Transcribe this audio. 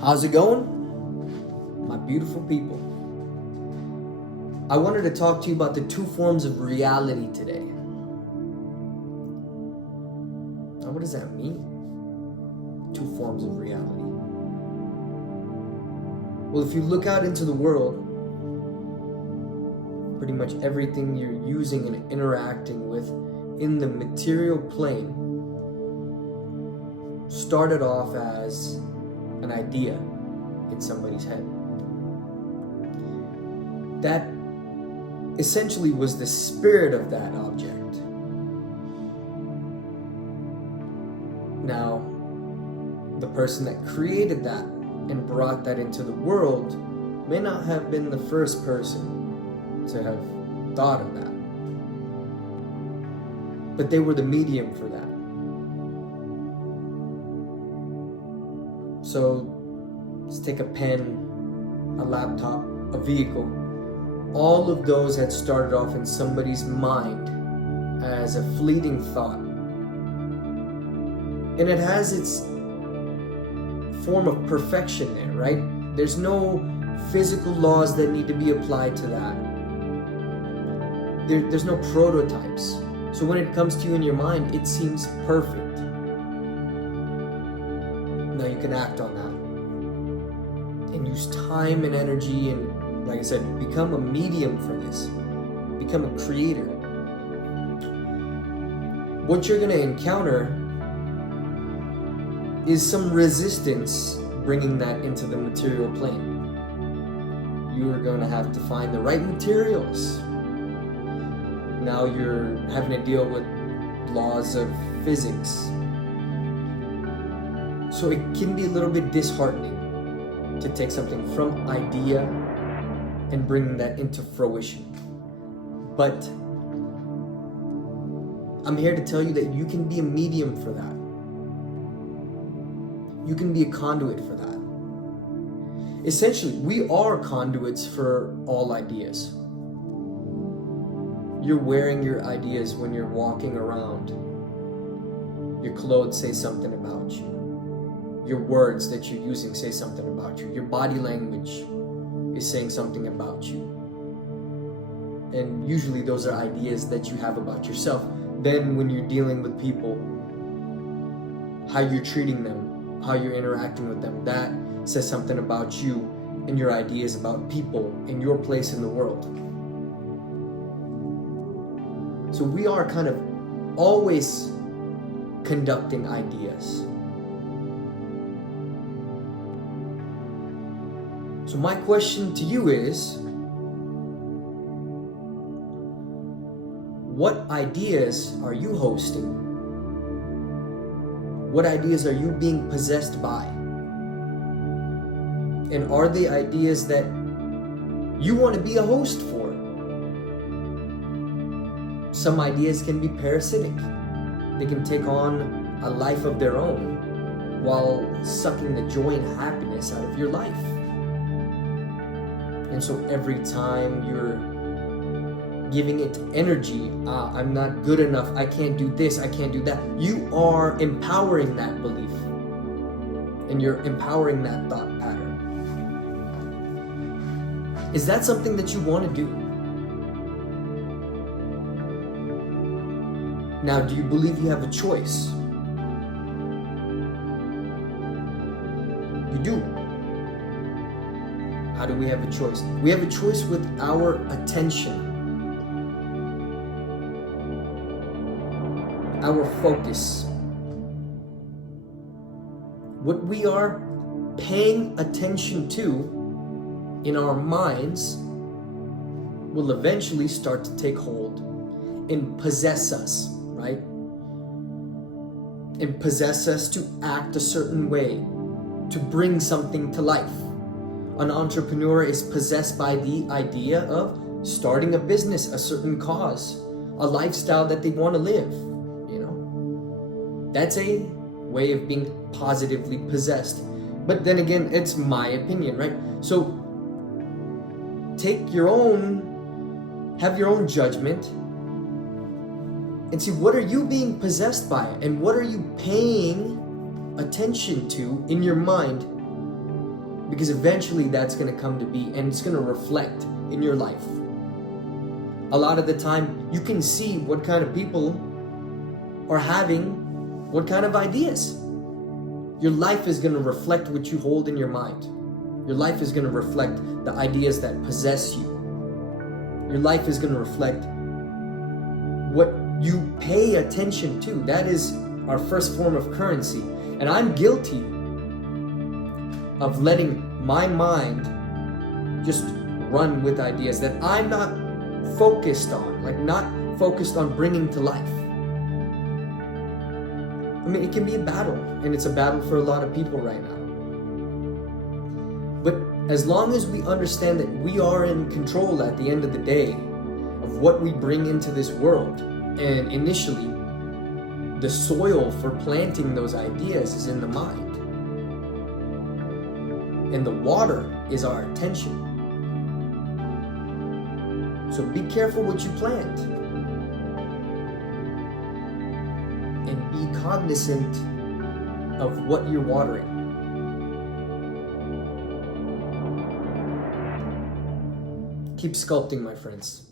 How's it going? My beautiful people. I wanted to talk to you about the two forms of reality today. Now, what does that mean? Two forms of reality. Well, if you look out into the world, pretty much everything you're using and interacting with in the material plane started off as an idea in somebody's head. That essentially was the spirit of that object. Now, the person that created that and brought that into the world may not have been the first person to have thought of that, but they were the medium for that. So let's take a pen, a laptop, a vehicle. All of those had started off in somebody's mind as a fleeting thought. And it has its form of perfection there, right? There's no physical laws that need to be applied to that. There's no prototypes. So when it comes to you in your mind, it seems perfect. Now you can act on that and use time and energy and, like I said, become a medium for this. Become a creator. What you're going to encounter is some resistance bringing that into the material plane. You are going to have to find the right materials. Now you're having to deal with laws of physics. So it can be a little bit disheartening to take something from idea and bring that into fruition. But I'm here to tell you that you can be a medium for that. You can be a conduit for that. Essentially, we are conduits for all ideas. You're wearing your ideas when you're walking around. Your clothes say something about you. Your words that you're using say something about you. Your body language is saying something about you. And usually those are ideas that you have about yourself. Then when you're dealing with people, how you're treating them, how you're interacting with them, that says something about you and your ideas about people and your place in the world. So we are kind of always conducting ideas. So my question to you is, what ideas are you hosting? What ideas are you being possessed by? And are they ideas that you want to be a host for? Some ideas can be parasitic. They can take on a life of their own while sucking the joy and happiness out of your life. And so every time you're giving it energy, I'm not good enough, I can't do this, I can't do that, you are empowering that belief. And you're empowering that thought pattern. Is that something that you want to do? Now, do you believe you have a choice? You do. How do we have a choice? We have a choice with our attention, our focus. What we are paying attention to in our minds will eventually start to take hold and possess us, right? And possess us to act a certain way, to bring something to life. An entrepreneur is possessed by the idea of starting a business, a certain cause, a lifestyle that they want to live, you know. That's a way of being positively possessed. But then again, it's my opinion, right? So have your own judgment and see, what are you being possessed by and what are you paying attention to in your mind Because eventually that's going to come to be, and it's going to reflect in your life. A lot of the time, you can see what kind of people are having what kind of ideas. Your life is going to reflect what you hold in your mind. Your life is going to reflect the ideas that possess you. Your life is going to reflect what you pay attention to. That is our first form of currency. And I'm guilty of letting my mind just run with ideas that I'm not focused on, like not focused on bringing to life. I mean, it can be a battle, and it's a battle for a lot of people right now. But as long as we understand that we are in control at the end of the day of what we bring into this world, and initially, the soil for planting those ideas is in the mind. And the water is our attention. So be careful what you plant. And be cognizant of what you're watering. Keep sculpting, my friends.